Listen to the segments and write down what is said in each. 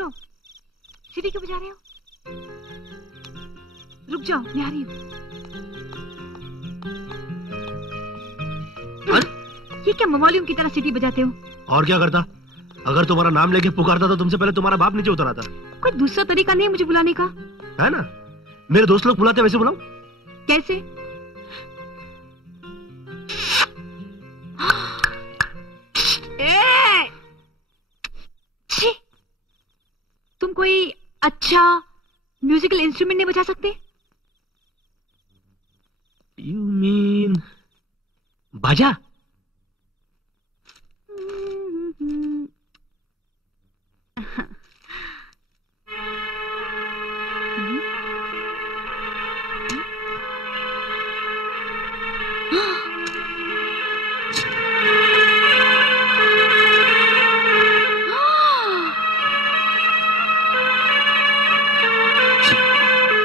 सुनो, सीटी क्यों बजा रहे हो? रुक जाओ, मैं आ रही हूँ। ये क्या मवालियों की तरह सीटी बजाते हो? और क्या करता? अगर तुम्हारा नाम लेके पुकारता तो तुमसे पहले तुम्हारा बाप नीचे उतर आता। कोई दूसरा तरीका नहीं है मुझे बुलाने का? है ना, मेरे दोस्त लोग बुलाते वैसे बुलाओ। कैसे? तुम कोई अच्छा म्यूजिकल इंस्ट्रूमेंट नहीं बजा सकते? You mean बाजा?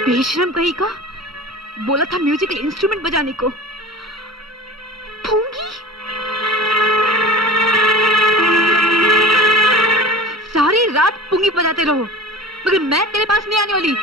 बेशरम कहीं का, बोला था म्यूजिकल इंस्ट्रूमेंट बजाने को। फूंगी? सारी रात पुंगी बजाते रहो, मगर मैं तेरे पास नहीं आने वाली।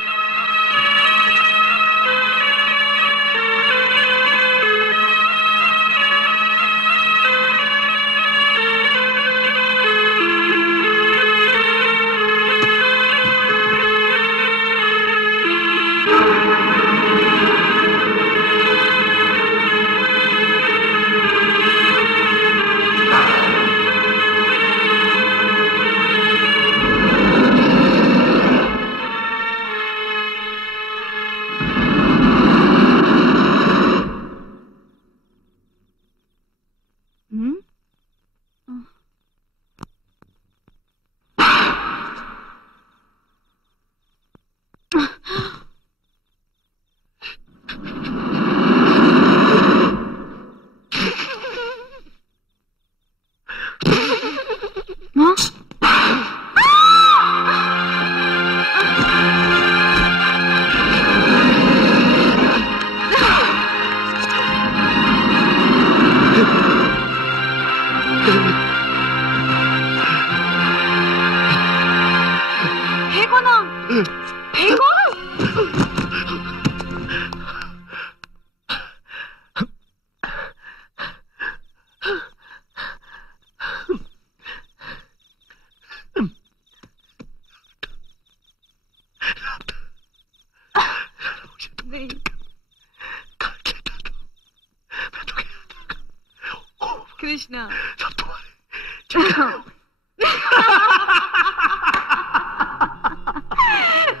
कृष्णा,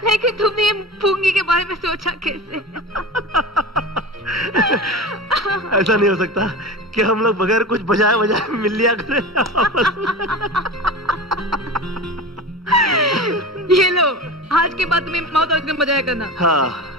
लेकिन तुमने फूंगी के बारे में सोचा कैसे? ऐसा नहीं हो सकता कि हम लोग बगैर कुछ बजाए बजाए मिल लिया करें। ये लो, आज के बाद तुम्हें माउथ ऑर्गन बजाया करना। हाँ।